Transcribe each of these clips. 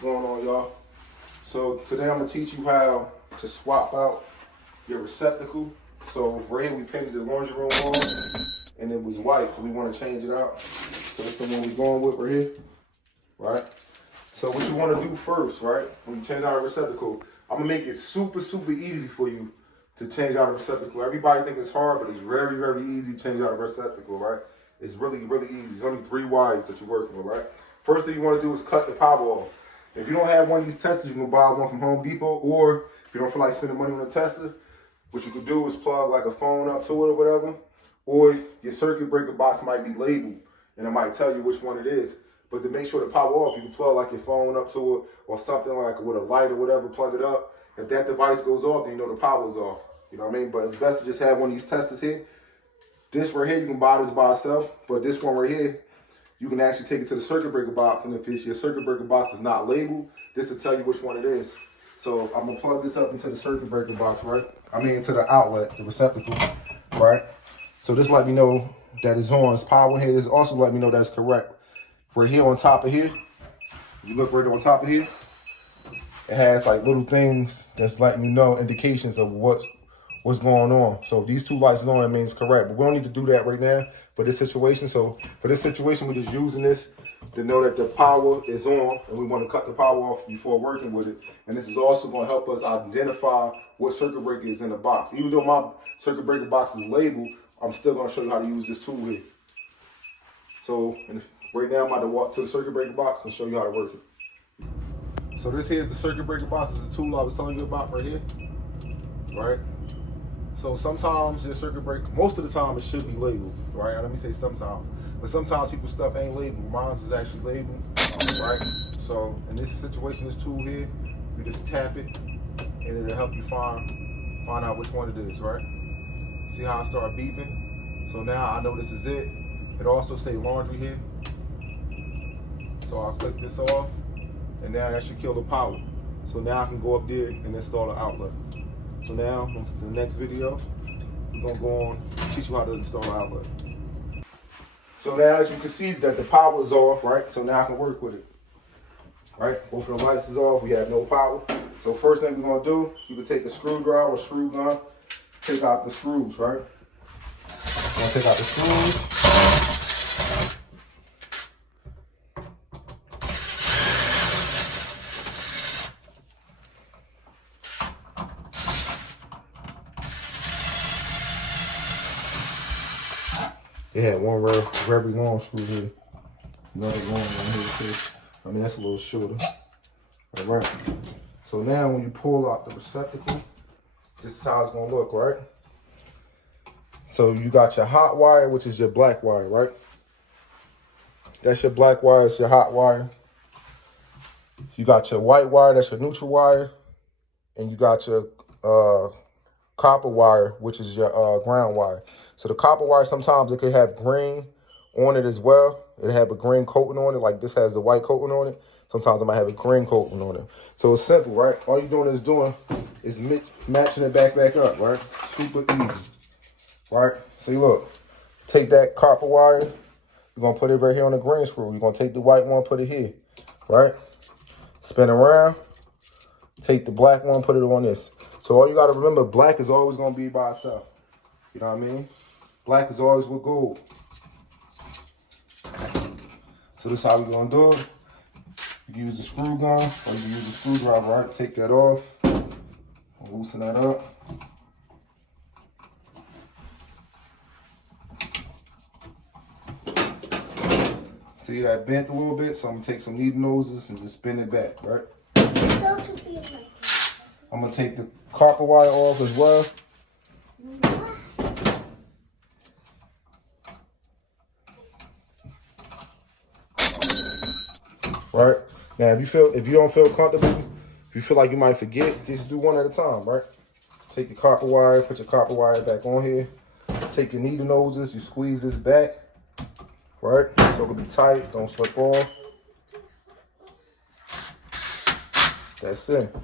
What's going on, y'all? So today I'm gonna teach you how to swap out your receptacle. So right here we painted the laundry room on and it was white, so we want to change it out. So that's the one we're going with right here, right? So what you want to do first, right? When you change out a receptacle, I'm gonna make it super easy for you to change out a receptacle. Everybody think it's hard, but it's very easy to change out a receptacle, right? It's really easy. There's only 3 wires that you're working with, right? First thing you want to do is cut the power off. If you don't have one of these testers, you can buy one from Home Depot, or if you don't feel like spending money on a tester, what you can do is plug like a phone up to it or whatever, or your circuit breaker box might be labeled and it might tell you which one it is. But to make sure the power off, you can plug like your phone up to it or something like with a light or whatever, plug it up. If that device goes off, then you know the power's off. You know what I mean? But it's best to just have one of these testers here. This right here, you can buy this by itself, but this one right here, you can actually take it to the circuit breaker box, and if your circuit breaker box is not labeled, this will tell you which one it is. So I'm gonna plug this up into the circuit breaker box, right? I mean into the outlet, the receptacle, right? So this let me know that it's on, it's power here. This also let me know that's correct. Right here on top of here, you look right on top of here, it has like little things that's letting you know indications of what's going on. So if these 2 lights are on, it means correct. But we don't need to do that right now for this situation. So for this situation, we're just using this to know that the power is on, and we want to cut the power off before working with it. And this is also going to help us identify what circuit breaker is in the box. Even though my circuit breaker box is labeled, I'm still going to show you how to use this tool here. So right now I'm about to walk to the circuit breaker box and show you how to work it. So this here is the circuit breaker box. This is the tool I was telling you about right here, right? So sometimes your circuit breaker, most of the time it should be labeled, right? Let me say sometimes. But sometimes people's stuff ain't labeled. Mine's is actually labeled, right? So in this situation, this tool here, you just tap it and it'll help you find out which one it is, right? See how I start beeping? So now I know this is it. It also say laundry here. So I'll click this off and now that should kill the power. So now I can go up there and install the outlet. So now, in the next video, we're gonna go on teach you how to install the outlet. So now as you can see that the power is off, right? So now I can work with it, right? Both of the lights is off, we have no power. So first thing we're gonna do, you can take a screwdriver or screw gun, take out the screws, right? I'm gonna take out the screws. They had one very long screw here. Another long one here too. I mean, that's a little shorter. All right. So now when you pull out the receptacle, this is how it's gonna look, right? So you got your hot wire, which is your black wire, right? That's your black wire, it's your hot wire. You got your white wire, that's your neutral wire. And you got your copper wire, which is your ground wire. So the copper wire, sometimes it could have green on it as well. It have a green coating on it, like this has the white coating on it. Sometimes I might have a green coating on it. So it's simple, right? All you're doing is matching it back up, right? Super easy, right? See, look, take that copper wire, you're gonna put it right here on the green screw. You're gonna take the white one, put it here, right? Spin around, take the black one, put it on this. So all you gotta remember, black is always gonna be by itself. You know what I mean? Black is always with gold. So this is how we're gonna do it. You can use the screw gun or you can use the screwdriver, right? Take that off, loosen that up. See that bent a little bit? So I'm gonna take some needle noses and just bend it back, right? I'm gonna take the copper wire off as well. Right? Now if you don't feel comfortable, if you feel like you might forget, just do one at a time, right? Take your copper wire, put your copper wire back on here. Take your needle noses, you squeeze this back, right? So it'll be tight, don't slip off. That's it.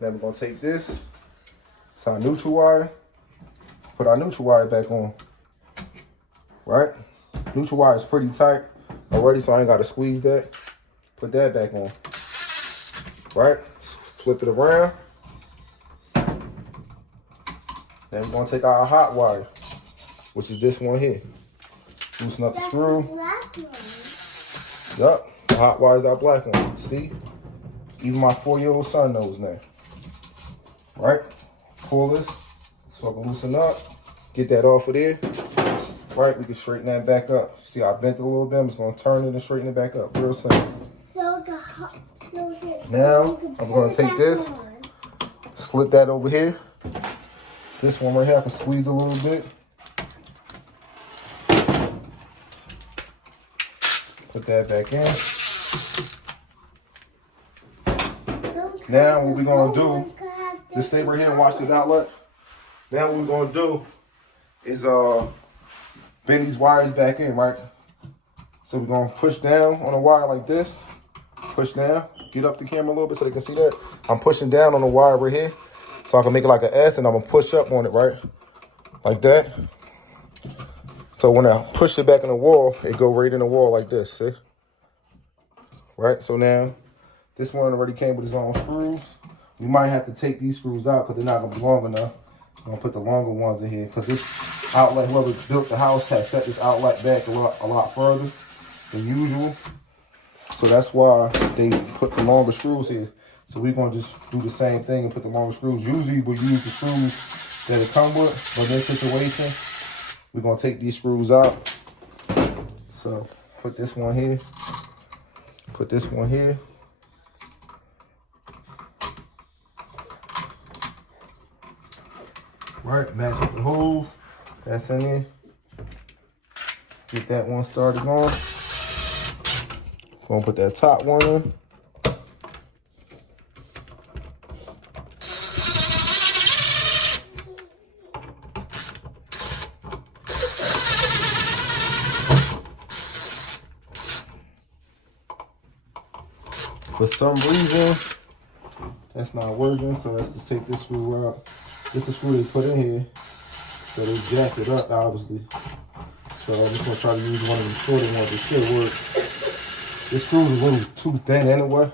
Then we're gonna take this, it's our neutral wire, put our neutral wire back on, right? Neutral wire is pretty tight already, so I ain't gotta squeeze that. Put that back on. right? Flip it around. Then we're gonna take our hot wire, which is this one here. Loosen up the screw. The black one. Yup, the hot wire is our black one. See? Even my 4-year-old son knows now. Right? Pull this so I can loosen up. Get that off of there. Right? We can straighten that back up. See, I bent it a little bit. I'm just gonna turn it and straighten it back up. Real simple. Now, I'm gonna take this, slip that over here. This one right here, I can squeeze a little bit. Put that back in. Now what we're gonna do, just stay right here and watch this outlet. Now what we're gonna do is bend these wires back in, right? So we're gonna push down on a wire like this. Push down, get up the camera a little bit so they can see that. I'm pushing down on the wire right here so I can make it like an S, and I'm gonna push up on it, right? Like that. So when I push it back in the wall, it go right in the wall like this, see? Right, so now, this one already came with its own screws. We might have to take these screws out because they're not gonna be long enough. I'm gonna put the longer ones in here because this outlet, whoever built the house, has set this outlet back a lot further than usual. So that's why they put the longer screws here. So we're gonna just do the same thing and put the longer screws. Usually we use the screws that it come with, but in this situation, we're gonna take these screws out. So put this one here, put this one here. Right, match up the holes. That's in there. Get that one started on. Gonna put that top one in. For some reason, that's not working, so let's just take this screw out. This is the screw they put in here, so they jacked it up, obviously. So I'm just gonna try to use one of the shorter ones. It should work. This screw is a little too thin anyway.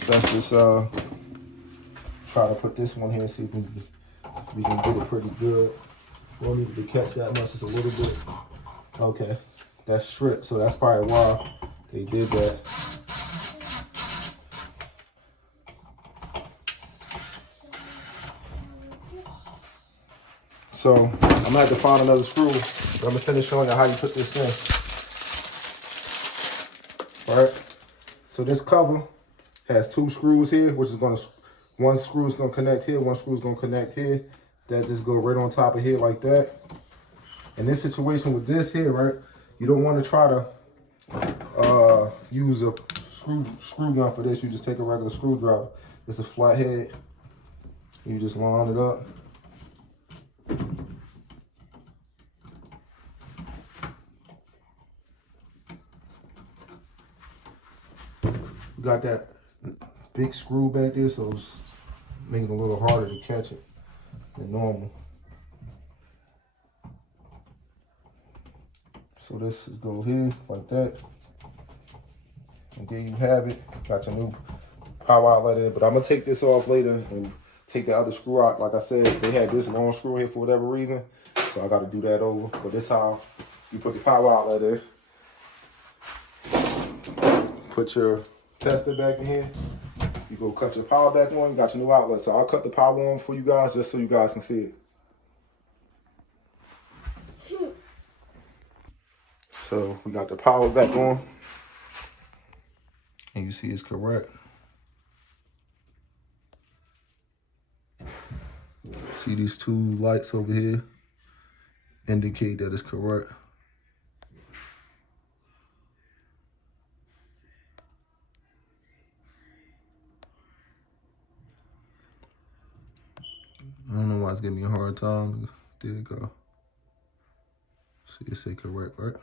So let's just try to put this one here and see if we can get it pretty good. We don't need to catch that much, just a little bit. Okay, that's stripped, so that's probably why they did that. So I'm gonna have to find another screw. But I'm gonna finish showing you how you put this in. All right. So this cover has 2 screws here, which is gonna, one screw is gonna connect here, one screw is gonna connect here. That just go right on top of here like that. In this situation with this here, right, you don't want to try to use a screw gun for this. You just take a regular screwdriver. It's a flat head. You just line it up. We got that big screw back there, so it's making it a little harder to catch it than normal. So this go here like that. And there you have it. Got your new power outlet in, but I'm gonna take this off later and take the other screw out. Like I said, they had this long screw here for whatever reason, so I gotta do that over. But this how you put the power outlet in. Put your tester back in here. You go cut your power back on, you got your new outlet. So I'll cut the power on for you guys just so you guys can see it. So we got the power back on. And you see it's correct. See these 2 lights over here indicate that it's correct. I don't know why it's giving me a hard time. There you go. See, it say correct, right?